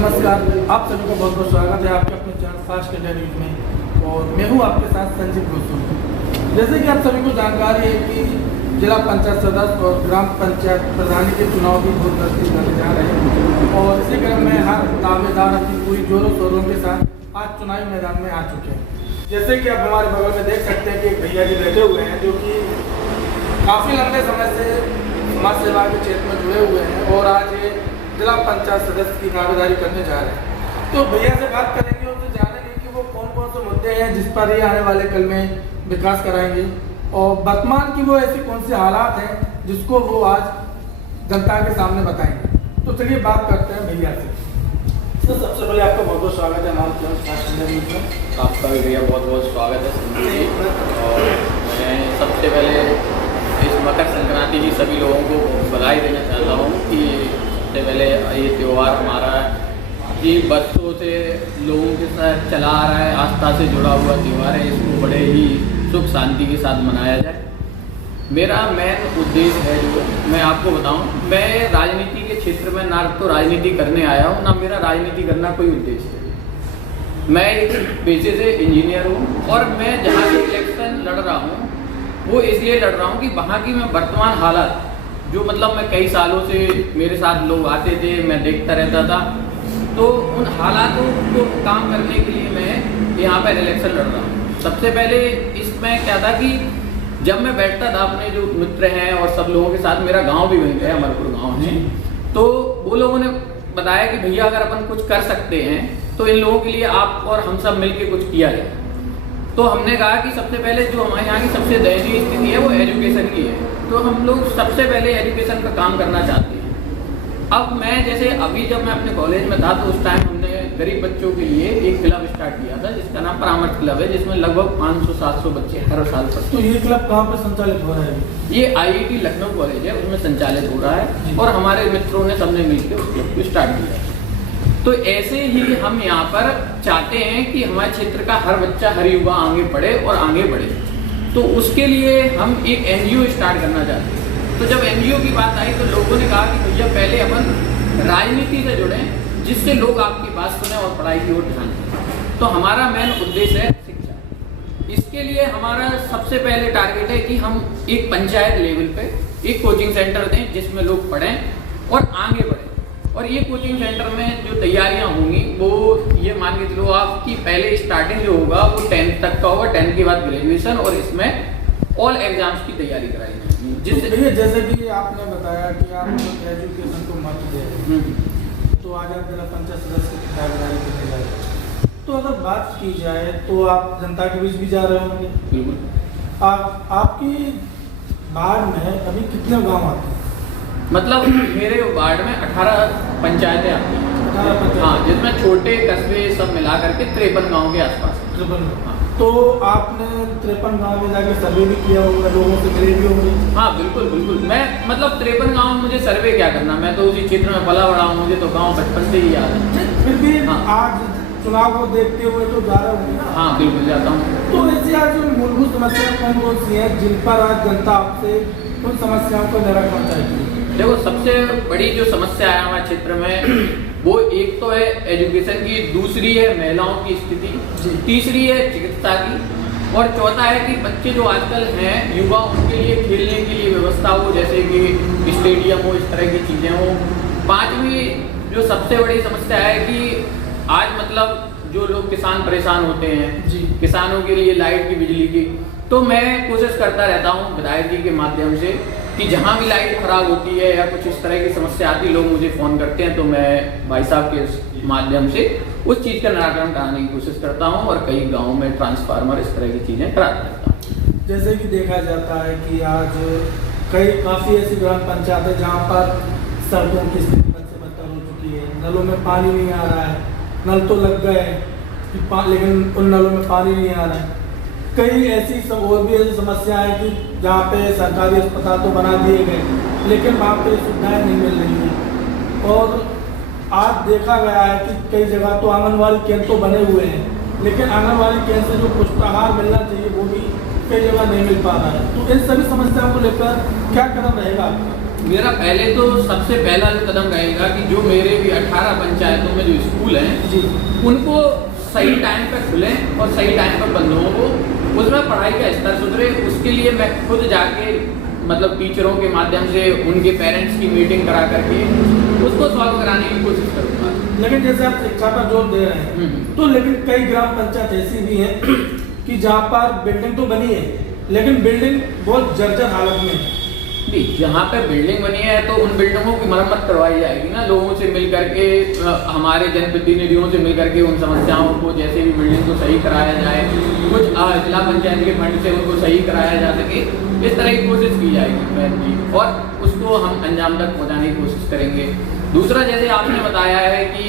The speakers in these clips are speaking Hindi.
नमस्कार, आप सभी को बहुत बहुत स्वागत है आपके अपने चैनल फास्ट इंडिया न्यूज में। और मैं हूं आपके साथ संजीव गोस्वामी। जैसे कि आप सभी को जानकारी है कि जिला पंचायत सदस्य और ग्राम पंचायत प्रधानी के चुनाव भी बहुत नजदीक करने जा रहे हैं और इसी क्रम में हर दावेदार अपनी पूरी जोरों शोरों के साथ आज चुनावी मैदान में आ चुके हैं। जैसे कि आप हमारे बगल में देख सकते हैं कि एक भैया जी बैठे हुए हैं जो कि काफ़ी लंबे समय से समाज सेवा के क्षेत्र में जुड़े हुए हैं और आज जिला पंचायत सदस्य की दावेदारी करने जा रहे हैं। तो भैया से बात करेंगे, उनसे जानेंगे कि वो कौन कौन से मुद्दे हैं जिस पर ये आने वाले कल में विकास कराएंगे और वर्तमान की वो ऐसी कौन से हालात हैं जिसको वो आज जनता के सामने बताएंगे। तो चलिए बात करते हैं भैया से। सर, सबसे पहले आपका बहुत बहुत स्वागत है हमारे चैनल फास्ट इंडिया न्यूज में। आपका भी भैया बहुत बहुत स्वागत है संजीव जी। और मैं सबसे पहले इस मकर संक्रांति की सभी लोगों को बधाई देना चाहता हूँ कि सबसे पहले ये त्यौहार हमारा कि बरसों से लोगों के साथ चला आ रहा है, आस्था से जुड़ा हुआ त्यौहार है। इसको बड़े ही सुख शांति के साथ मनाया जाए। मेरा मेन उद्देश्य है जो मैं आपको बताऊं, मैं राजनीति के क्षेत्र में ना तो राजनीति करने आया हूं ना मेरा राजनीति करना कोई उद्देश्य है। मैं एक पेशे से इंजीनियर हूं और मैं जहां से इलेक्शन लड़ रहा हूं वो इसलिए लड़ रहा हूं कि वहाँ की मैं वर्तमान हालत जो मतलब मैं कई सालों से मेरे साथ लोग आते थे, मैं देखता रहता था, तो उन हालातों को काम करने के लिए मैं यहाँ पर इलेक्शन लड़ रहा हूँ। सबसे पहले इसमें क्या था कि जब मैं बैठता था अपने जो मित्र हैं और सब लोगों के साथ, मेरा गांव भी वहीं है, अमरपुर गांव है, तो वो लोगों ने बताया कि भैया अगर अपन कुछ कर सकते हैं तो इन लोगों के लिए आप और हम सब मिलकर कुछ किया जाए। तो हमने कहा कि सबसे पहले जो हमारे यहाँ की सबसे दयनीय स्थिति है वो एजुकेशन की है, तो हम लोग सबसे पहले एजुकेशन का काम करना चाहते हैं। अब मैं जैसे अभी जब मैं अपने कॉलेज में था तो उस टाइम हमने गरीब बच्चों के लिए एक क्लब स्टार्ट किया था जिसका नाम परामर्श क्लब है, जिसमें लगभग 500-700 बच्चे हर साल पढ़ते। तो ये क्लब कहाँ पर संचालित हो रहा है? ये IIT लखनऊ कॉलेज है, उसमें संचालित हो रहा है और हमारे मित्रों ने सबने मिलकर उस क्लब को स्टार्ट किया। तो ऐसे ही हम यहाँ पर चाहते हैं कि हमारे क्षेत्र का हर बच्चा, हर युवा आगे बढ़े और आगे बढ़े। तो उसके लिए हम एक NGO स्टार्ट करना चाहते हैं। तो जब NGO की बात आई तो लोगों ने कहा कि भैया पहले अपन राजनीति से जुड़ें जिससे लोग आपकी बात सुने और पढ़ाई की ओर ध्यान दें। तो हमारा मेन उद्देश्य है शिक्षा। इसके लिए हमारा सबसे पहले टारगेट है कि हम एक पंचायत लेवल पे एक कोचिंग सेंटर दें जिसमें लोग पढ़ें और आगे बढ़ें। और ये कोचिंग सेंटर में जो तैयारियां होंगी वो ये मान के चलो आपकी पहले स्टार्टिंग जो होगा वो 10th तक का होगा, 10th के बाद ग्रेजुएशन और इसमें ऑल एग्जाम्स की तैयारी कराई जाएगी। जिससे जैसे कि आपने बताया कि आप एजुकेशन को महत्व दे रहे हैं, तो आज आप जिला पंचायत सदस्य की दावेदारी करने जा रहे हैं। तो अगर बात की जाए तो आप जनता के बीच भी जा रहे होंगे। बिल्कुल। आपकी वार्ड में अभी कितने गाँव आते हैं? मतलब मेरे वार्ड में 18 पंचायतें आती हैं। हाँ, जिसमें छोटे कस्बे सब मिला करके 53 गाँव के आसपास। 53। हाँ। तो आपने 53 गाँव में जाकर सर्वे भी किया होगा, लोगों से मिले भी होंगे? हाँ बिल्कुल बिल्कुल। मैं मतलब 53 गाँव में मुझे सर्वे क्या करना, मैं तो उसी क्षेत्र में पला बड़ा हूँ, मुझे तो गाँव बचपन से ही याद है। फिर भी आज चुनाव को देखते हुए तो जा रहे होंगे। हाँ बिल्कुल जाता हूँ। तो ऐसी आज मूलभूत समस्याएं कौन कौन सी हैं जिन पर आज जनता आपसे उन समस्याओं को निराकरण चाहती है? देखो, सबसे बड़ी जो समस्या है हमारे क्षेत्र में वो एक तो है एजुकेशन की, दूसरी है महिलाओं की स्थिति, तीसरी है चिकित्सा की और चौथा है कि बच्चे जो आजकल हैं युवा उनके लिए खेलने के लिए व्यवस्था हो, जैसे कि स्टेडियम हो, इस तरह की चीज़ें हो। पांचवी जो सबसे बड़ी समस्या है कि आज मतलब जो लोग किसान परेशान होते हैं, किसानों के लिए लाइट की, बिजली की, तो मैं कोशिश करता रहता हूँ विधायक जी के माध्यम से कि जहाँ भी लाइट खराब होती है या कुछ इस तरह की समस्या आती है, लोग मुझे फ़ोन करते हैं तो मैं भाई साहब के माध्यम से उस चीज़ का निराकरण कराने की कोशिश करता हूँ और कई गाँव में ट्रांसफार्मर इस तरह की चीज़ें कराता रहता हूँ। जैसे कि देखा जाता है कि आज काफ़ी ऐसी ग्राम पंचायत है जहाँ पर सड़कों की स्थिति से बदतर हो चुकी है, नलों में पानी नहीं आ रहा है, नल तो लग गए लेकिन उन नलों में पानी नहीं आ रहा है। कई ऐसी और भी ऐसी समस्याएं हैं कि जहाँ पे सरकारी अस्पताल तो बना दिए गए लेकिन वहाँ पे सुविधाएं नहीं मिल रही हैं। और आज देखा गया है कि कई जगह तो आंगनवाड़ी केंद्र तो बने हुए हैं लेकिन आंगनवाड़ी केंद्र से जो पुष्टाहार मिलना चाहिए वो भी कई जगह नहीं मिल पा रहा है। तो इन सभी समस्याओं को लेकर क्या कदम रहेगा आपका? मेरा पहले तो सबसे पहला कदम रहेगा कि जो मेरे भी 18 पंचायतों में जो स्कूल हैं जी उनको सही टाइम पर खुलें और सही टाइम पर बंद हों, वो उसमें पढ़ाई का स्तर सुधरे। उसके लिए मैं खुद जाके मतलब टीचरों के माध्यम से उनके पेरेंट्स की मीटिंग करा करके उसको सॉल्व कराने की कोशिश करूँगा। लेकिन जैसे आप शिक्षा पर जोर दे रहे हैं तो लेकिन कई ग्राम पंचायत ऐसी भी हैं कि जहाँ पर बिल्डिंग तो बनी है लेकिन बिल्डिंग बहुत जर्जर हालत में है। नहीं, जहाँ पे बिल्डिंग बनी है तो उन बिल्डिंगों की मरम्मत करवाई जाएगी ना, लोगों से मिल करके, हमारे जनप्रतिनिधियों से मिल करके उन समस्याओं को जैसे भी बिल्डिंग को सही कराया जाए, कुछ जिला पंचायत के फंड से उनको सही कराया जा सके, इस तरह की कोशिश की जाएगी और उसको हम अंजाम तक पहुँचाने की कोशिश करेंगे। दूसरा, जैसे आपने बताया है कि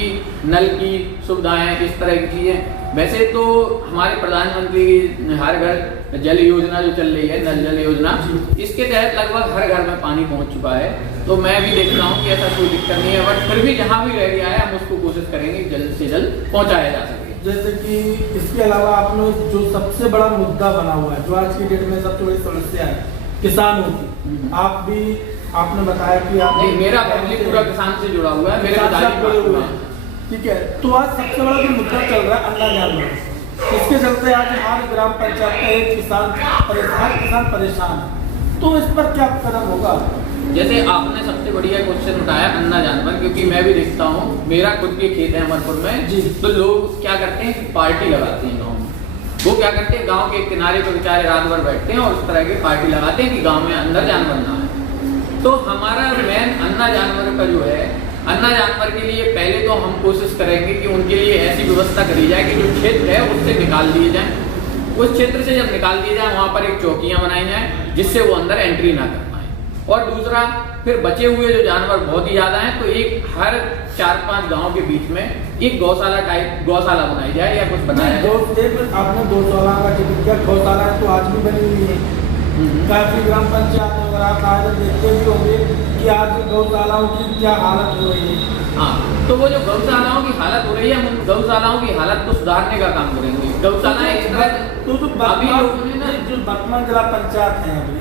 नल की सुविधाएं, इस तरह की चीज़ें, वैसे तो हमारे प्रधानमंत्री की हर घर जल योजना जो चल रही है, नल जल योजना, इसके तहत लगभग हर घर में पानी पहुंच चुका है। तो मैं भी देखता हूं कि ऐसा कोई दिक्कत नहीं है, बट फिर भी जहां भी रह गया है हम उसको कोशिश करेंगे जल्द से जल्द पहुंचाया जा सके। जैसे कि इसके अलावा आपने जो सबसे बड़ा मुद्दा बना हुआ है, जो आज की डेट में सबसे बड़ी समस्या है किसानों की, आप भी आपने बताया कि आप नहीं, मेरा फैमिली पूरा किसान से जुड़ा हुआ है, मेरे पिताजी। ठीक है, तो आज सबसे बड़ा जो मुद्दा चल रहा है अन्ना जानवर, इसके चलते आज हर ग्राम पंचायत का एक किसान परेशान है, तो इस पर क्या कदम होगा? जैसे आपने सबसे बढ़िया क्वेश्चन उठाया अन्ना जानवर, क्योंकि मैं भी देखता हूँ, मेरा खुद के खेत है अमरपुर में जी। तो लोग क्या करते हैं कि पार्टी लगाते हैं गाँव में। वो क्या करते हैं, गाँव के किनारे पर बेचारे रात भर बैठते हैं और उस तरह की पार्टी लगाते हैं कि गाँव में अंदर जानवर ना आए। तो हमारा मेन अन्ना जानवर का जो है, अन्ना जानवर के लिए पहले तो हम कोशिश करेंगे कि उनके लिए ऐसी व्यवस्था करी जाए कि जो क्षेत्र है उससे निकाल दिए जाए। उस क्षेत्र से जब निकाल दिए जाए, वहाँ पर एक चौकियाँ बनाई जाएँ जिससे वो अंदर एंट्री ना कर पाए। और दूसरा, फिर बचे हुए जो जानवर बहुत ही ज़्यादा हैं, तो एक हर 4-5 गाँव के बीच में एक गौशाला बनाई जाए या कुछ बनाया जाए। आपने गौशाला का जिक्र किया, गौशाला तो आज भी बनी हुई है काफी ग्राम पंचायत में, अगर आप आज देखते भी होंगे कि आज गौशालाओं की क्या हालत हो रही है। हाँ, तो वो जो गौशालाओं की हालत हो रही है, हम उन गौशालाओं की हालत को सुधारने का काम करेंगे। गौशालाएं इस तरह तो जो वर्तमान जिला पंचायत है अभी,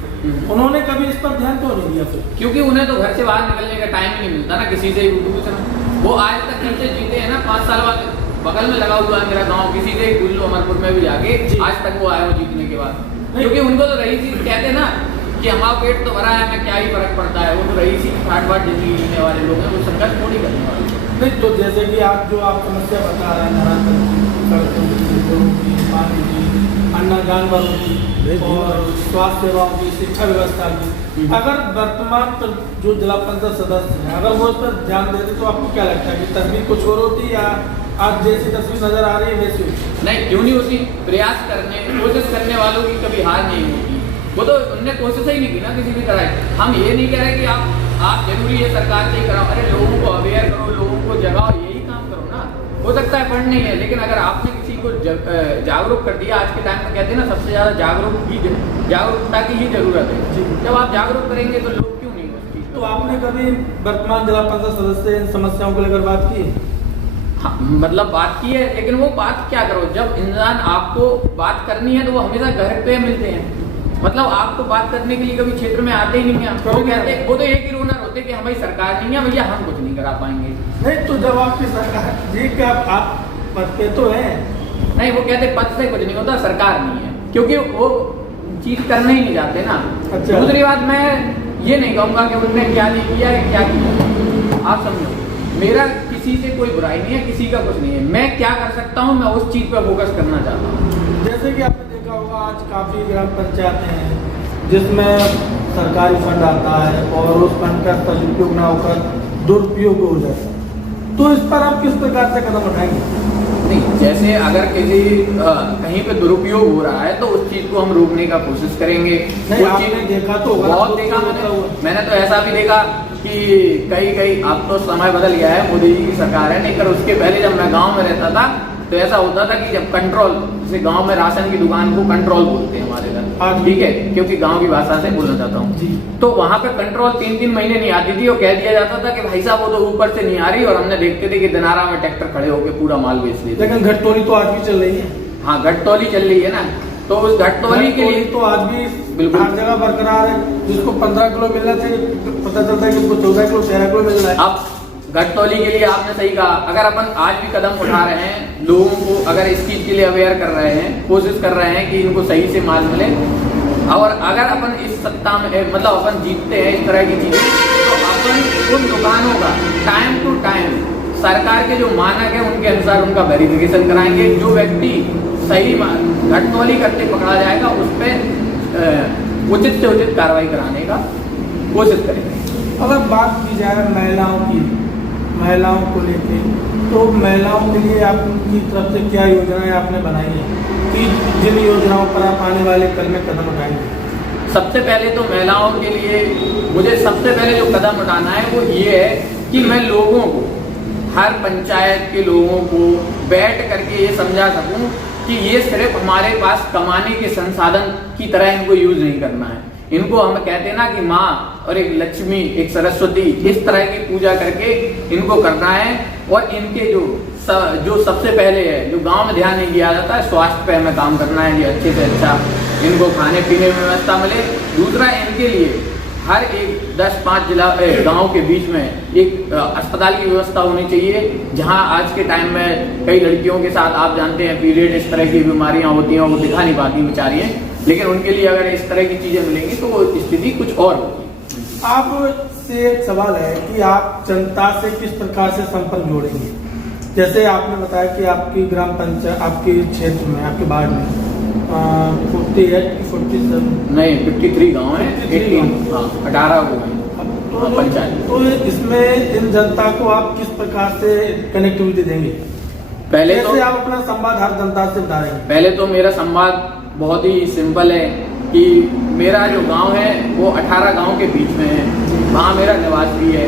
उन्होंने कभी इस पर ध्यान क्यों नहीं दिया फिर? क्योंकि उन्हें तो घर से बाहर निकलने का टाइम ही नहीं मिलता ना, किसी से पूछना। वो आज तक घर से जीते हैं ना, 5 साल बाद बगल में लगा हुआ है मेरा गाँव, किसी से पूछ लो अमरपुर में भी जाके, आज तक वो आए हो जीतने के बाद। क्योंकि उनको तो रही चीज कहते हैं ना कि हमारा पेट तो भरा है, हमें क्या ही फर्क पड़ता है। वो तो रही चीज ठाट-बाट जिंदगी जीने वाले लोग हैं, वो संघर्ष थोड़ी करने वाले। नहीं, तो जैसे कि आप जो आप समस्या बता रहे हैं, सड़कों की, पानी की, अन्ना जानवरों की और स्वास्थ्य सेवाओं की, शिक्षा व्यवस्था की, अगर वर्तमान जो जिला पंचायत सदस्य हैं, अगर वो इस पर ध्यान देते तो आपको क्या लगता है कि तस्वीर कुछ और होती या आज जैसी तस्वीर नजर आ रही है वैसी होती? नहीं, क्यों नहीं होती। कोशिश करने वालों की कभी हार नहीं होती। वो तो उनने कोशिश ही नहीं की ना किसी भी तरह। हम ये नहीं कह रहे कि आप जरूरी है सरकार से ही कराओ, अरे लोगों को अवेयर करो, लोगों को जगाओ, यही काम करो ना। हो सकता है फंड नहीं है, लेकिन अगर आपने किसी को जागरूक कर दिया, आज के टाइम में कहते हैं ना सबसे ज़्यादा जागरूकता की ही जरूरत है। जब आप जागरूक करेंगे तो लोग क्यों नहीं उस चीज़। तो आपने कभी वर्तमान जिला पंचायत सदस्य इन समस्याओं को लेकर बात की? हाँ, मतलब बात की है, लेकिन वो बात क्या करो, जब इंसान आपको बात करनी है तो वो हमेशा घर पे मिलते हैं। मतलब आपको बात करने के लिए कभी क्षेत्र में आते ही नहीं है। वो कहते वो तो एक ही रोनर होते कि हमारी सरकार नहीं है भैया, हम कुछ नहीं करा पाएंगे। नहीं, तो जब आपकी सरकार जी का आप पद पे तो है नहीं, वो कहते पद से कुछ नहीं होता, सरकार नहीं है, क्योंकि वो चीज करने ही नहीं जाते ना। अच्छा। दूसरी बात, मैं ये नहीं कहूँगा कि उनने क्या नहीं किया है, क्या किया। आप समझो, मेरा किसी से कोई बुराई नहीं है, किसी का कुछ नहीं है। मैं क्या कर सकता हूँ, मैं उस चीज पर फोकस करना चाहता हूँ। जैसे कि आपने देखा होगा आज काफ़ी ग्राम पंचायतें हैं जिसमें सरकारी फंड आता है और उस फंड का सदुपयोग ना होकर दुरुपयोग हो जाता है, तो इस पर आप किस प्रकार से कदम उठाएंगे? नहीं, जैसे अगर किसी कहीं पे दुरुपयोग हो रहा है तो उस चीज को हम रोकने का कोशिश करेंगे। नहीं, आपने देखा तो बहुत देखा मैंने तो ऐसा भी देखा कि कई अब तो समय बदल गया है, मोदी जी की सरकार है, लेकिन उसके पहले जब मैं गांव में रहता था तो ऐसा होता था कि जब कंट्रोल, जैसे गांव में राशन की दुकान को कंट्रोल बोलते हैं हमारे इधर, ठीक है, क्योंकि गांव की भाषा से बोलना चाहता हूँ, तो वहां पे कंट्रोल 3-3 महीने नहीं आती थी और कह दिया जाता था कि भाई साहब वो तो ऊपर से नहीं आ रही, और हमने देखते थे कि दिनारा में ट्रैक्टर खड़े होकर पूरा माल बेच देते। लेकिन घटतौली तो आज भी चल रही है। हाँ, घटतौली चल रही है ना, तो उस घटतौली के लिए तो आज भी बिल्कुल हर जगह बरकरार है। जिसको 15 किलो मिलना चाहिए पता चलता है कि उसको 14 किलो 13 किलो मिल रहा है। अब घटतौली के लिए आपने सही कहा, अगर अपन आज भी कदम उठा रहे हैं, लोगों को अगर इस चीज के लिए अवेयर कर रहे हैं, कोशिश कर रहे हैं कि इनको सही से माल मिले, और अगर अपन इस सत्ता में मतलब अपन जीतते हैं इस तरह की चीजें, तो अपन उन दुकानों का टाइम टू टाइम सरकार के जो मानक है उनके अनुसार उनका वेरिफिकेशन कराएंगे। जो व्यक्ति सही घटतौली करते पकड़ा जाएगा उस पर उचित से उचित कार्रवाई कराने का कोशिश करेंगे। अगर बात की जाए महिलाओं को लेके, तो महिलाओं के लिए आपकी तरफ से क्या योजनाएं आपने बनाई है कि जिन योजनाओं पर आप आने वाले कल में कदम उठाएंगे? सबसे पहले तो महिलाओं के लिए मुझे सबसे पहले जो कदम उठाना है वो ये है कि मैं लोगों को, हर पंचायत के लोगों को बैठ करके ये समझा सकूं कि ये सिर्फ हमारे पास कमाने के संसाधन की तरह इनको यूज नहीं करना है। इनको हम कहते हैं ना कि माँ और एक लक्ष्मी, एक सरस्वती, इस तरह की पूजा करके इनको करना है। और इनके जो सबसे पहले है, जो गांव में ध्यान नहीं दिया जाता है, स्वास्थ्य पे हमें काम करना है कि अच्छे से अच्छा इनको खाने पीने में व्यवस्था मिले। दूसरा, इनके लिए हर एक 10-5 जिला गांव के बीच में एक अस्पताल की व्यवस्था होनी चाहिए, जहां आज के टाइम में कई लड़कियों के साथ आप जानते हैं पीरियड इस तरह की बीमारियां होती हैं, वो दिखा नहीं पाती बेचारियां, लेकिन उनके लिए अगर इस तरह की चीजें मिलेंगी तो वो स्थिति कुछ और होगी। आपसे एक सवाल है कि आप जनता से किस प्रकार से संपर्क जोड़ेंगे? जैसे आपने बताया कि आपकी ग्राम पंचायत, आपके क्षेत्र में, आपके वार्ड में 48 की 47 नहीं 53 गाँव है, 18 वो है पंचायत। तो इसमें इन जनता को आप किस प्रकार से कनेक्टिविटी देंगे? पहले तो आप अपना संवाद हर जनता से बता रहे हैं। पहले तो मेरा संवाद बहुत ही सिंपल है कि मेरा जो गांव है वो 18 गांव के बीच में है, वहाँ मेरा निवास भी है,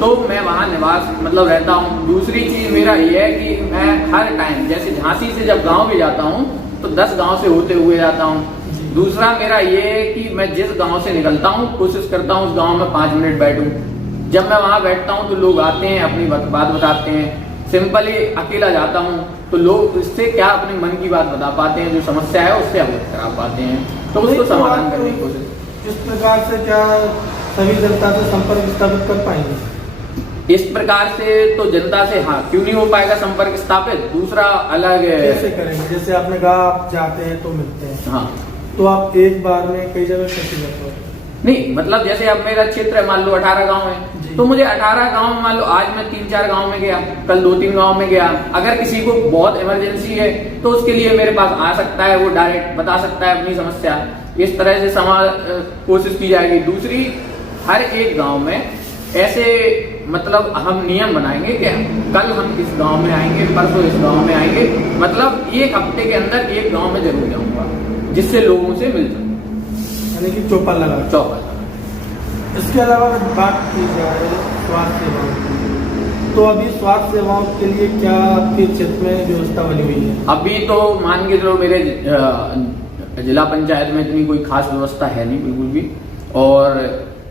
तो मैं वहाँ निवास मतलब रहता हूँ। दूसरी चीज मेरा ये है कि मैं हर टाइम, जैसे झांसी से जब गांव भी जाता हूँ तो 10 गांव से होते हुए जाता हूँ। दूसरा मेरा ये है कि मैं जिस गांव से निकलता हूँ कोशिश करता हूँ उस गांव में 5 मिनट बैठूं। जब मैं वहाँ बैठता हूँ तो लोग आते हैं, अपनी बात बताते हैं। सिंपली अकेला जाता हूँ तो लोग इससे क्या अपने मन की बात बता पाते हैं, जो समस्या है उससे अवगत करा पाते हैं, तो उसको समाधान करने की कोशिश। इस प्रकार से क्या सभी जनता से संपर्क स्थापित कर पाएंगे? इस प्रकार से तो जनता से हाँ क्यों नहीं हो पाएगा संपर्क स्थापित। दूसरा अलग कैसे करेंगे? जैसे आपने कहा आप जाते हैं तो मिलते हैं, हाँ, तो आप एक बार में कई जगह कैसे जाते हो? नहीं मतलब जैसे अब मेरा क्षेत्र है, मान लो 18 गांव है, तो मुझे 18 गांव में मान लो आज मैं 3-4 गांव में गया, कल 2-3 गांव में गया। अगर किसी को बहुत इमरजेंसी है तो उसके लिए मेरे पास आ सकता है, वो डायरेक्ट बता सकता है अपनी समस्या। इस तरह से कोशिश की जाएगी। दूसरी, हर एक गांव में ऐसे मतलब हम नियम बनाएंगे कि कल हम इस गांव में आएंगे, परसों इस गांव में आएंगे, मतलब 1 हफ्ते के अंदर एक गांव में जरूर जाऊंगा जिससे लोगों से मिल सकूं, यानी कि चौपाल लगा। इसके अलावा बात की जाए स्वास्थ्य सेवाओं की, तो अभी स्वास्थ्य सेवाओं के लिए क्या आपके क्षेत्र में व्यवस्था बनी हुई है? अभी तो मान के चलो मेरे जिला पंचायत में इतनी कोई खास व्यवस्था है नहीं बिल्कुल भी, और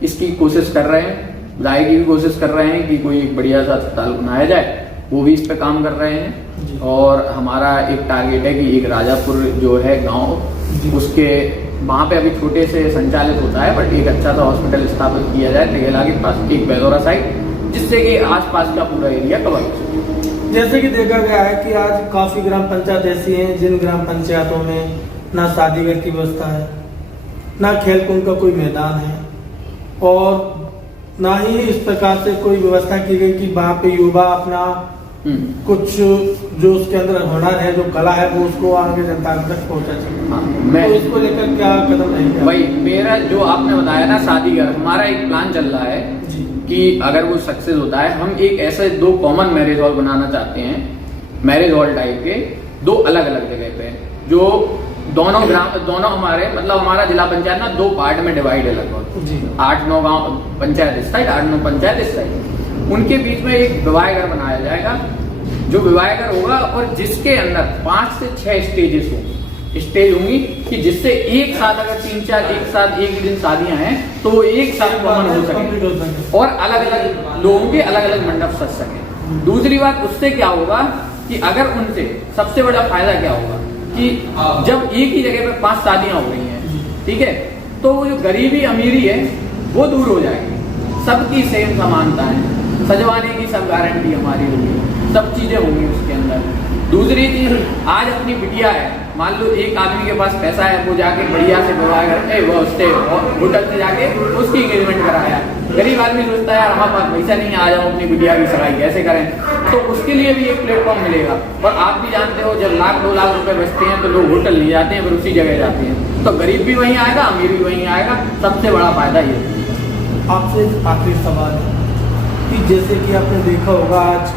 इसकी कोशिश कर रहे हैं, विधायक की भी कोशिश कर रहे हैं कि कोई एक बढ़िया सा अस्पताल बनाया जाए, वो भी इस पे काम कर रहे हैं। और हमारा एक टारगेट है कि एक राजापुर जो है गांव, उसके वहाँ पे अभी छोटे से संचालित होता है, बट एक अच्छा सा हॉस्पिटल स्थापित किया जाए टेगेला के पास, एक बेदौरा साइड, जिससे कि आसपास का पूरा एरिया कवर हो सके। जैसे कि देखा गया है कि आज काफी ग्राम पंचायत ऐसी हैं जिन ग्राम पंचायतों में ना शादी घर की व्यवस्था है, ना खेल कूद का कोई मैदान है, और ना ही इस प्रकार से कोई व्यवस्था की गई कि वहाँ पे युवा अपना कुछ जो उसके अंदर हुनर है, जो कला है, वो उसको आगे जनता तक पहुँचा चाहिए। मैं तो इसको लेकर क्या कदम रहेगा? भाई मेरा जो आपने बताया ना शादी घर, हमारा एक प्लान चल रहा है कि अगर वो सक्सेस होता है, हम एक ऐसे 2 कॉमन मैरिज हॉल बनाना चाहते हैं, मैरिज हॉल टाइप के 2 अलग अलग जगह पे, जो दोनों हमारे मतलब हमारा जिला पंचायत ना 2 पार्ट में डिवाइड है लगभग 8-9 गांव पंचायत इस साइड, 8-9 पंचायत इस साइड। उनके बीच में एक विवाह घर बनाया जाएगा, जो विवाह घर होगा और जिसके अंदर 5 से 6 स्टेजेस होंगी, स्टेज होंगी कि जिससे एक साथ अगर 3-4 एक साथ एक ही दिन शादियां हैं तो वो एक साथ कॉमन हो सके और अलग अलग लोगों के अलग अलग मंडप सज सके। दूसरी बात, उससे क्या होगा कि अगर उनसे सबसे बड़ा फायदा क्या होगा कि जब एक ही जगह पे 5 शादियां हो रही हैं, ठीक है, तो वो जो गरीबी अमीरी है वो दूर हो जाएगी, सबकी सेम समानता है, सजवाने की सब गारंटी हमारी होगी, सब चीजें होंगी उसके अंदर। दूसरी चीज, आज अपनी बिटिया है, मान लो एक आदमी के पास पैसा है, वो जाके बढ़िया से विवाह करके वो उससे होटल से जाके उसकी एंगेजमेंट कराया। गरीब आदमी सोचता है यार हमारे पास पैसा नहीं है, आ जाओ अपनी बिटिया की सगाई कैसे करें, तो उसके लिए भी एक प्लेटफॉर्म मिलेगा। और आप भी जानते हो जब 1-2 लाख रुपए बचते हैं तो लोग होटल ले जाते हैं, फिर उसी जगह जाते हैं, तो गरीब भी वहीं आएगा, अमीर भी वहीं आएगा, सबसे बड़ा फायदा ये। आपसे एक आखिरी सवाल है कि जैसे कि आपने देखा होगा आज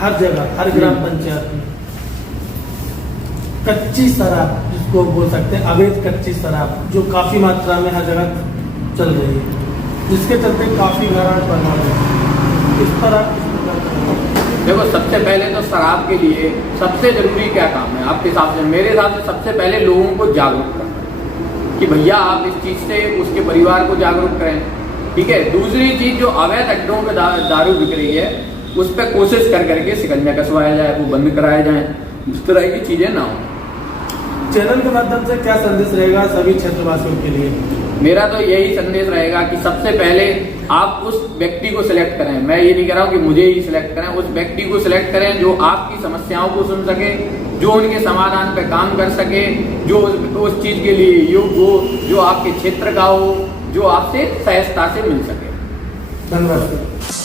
हर जगह, हर ग्राम पंचायत में कच्ची शराब, जिसको बोल सकते हैं अवैध कच्ची शराब, जो काफ़ी मात्रा में हर जगह चल रही है, जिसके चलते काफ़ी घराट बना रहे हैं। इस पर आप देखो, सबसे पहले तो शराब के लिए सबसे जरूरी क्या काम है आपके हिसाब से? मेरे हिसाब से सबसे पहले लोगों को जागरूक करना कि भैया आप इस चीज़ से उसके परिवार को जागरूक करें, ठीक है। दूसरी चीज़, जो अवैध अड्डों पे दारू बिक रही है उस पर कोशिश कर करके शिकंजा कसवाया जाए, वो बंद कराया जाए, इस तरह की चीज़ें ना हो। चैनल के माध्यम से क्या संदेश रहेगा सभी क्षेत्रवासियों के लिए? मेरा तो यही संदेश रहेगा कि सबसे पहले आप उस व्यक्ति को सिलेक्ट करें। मैं ये नहीं कह रहा हूँ कि मुझे ही सिलेक्ट करें, उस व्यक्ति को सिलेक्ट करें जो आपकी समस्याओं को सुन सके, जो उनके समाधान पे काम कर सके, जो उस चीज के लिए योग्य हो, जो आपके क्षेत्र का हो, जो आपसे सहजता से मिल सके। धन्यवाद।